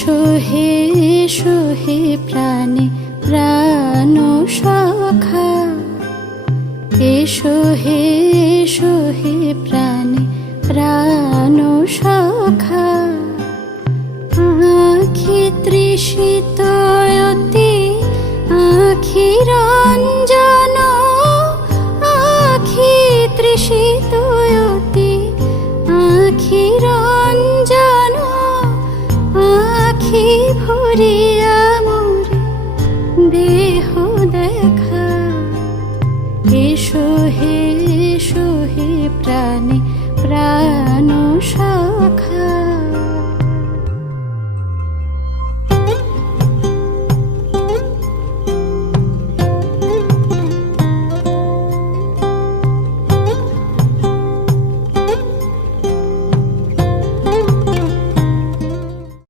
এসো হে প্রাণে প্রাণ সখা, এসো হে প্রাণে প্রাণ সখা। আখি তৃষিত অতি আখি রঞ্জন, আখি তৃষিত অতি আখি রঞ্জন, আখি ভরিয়া মোরে দেহ দেখা। এসো হে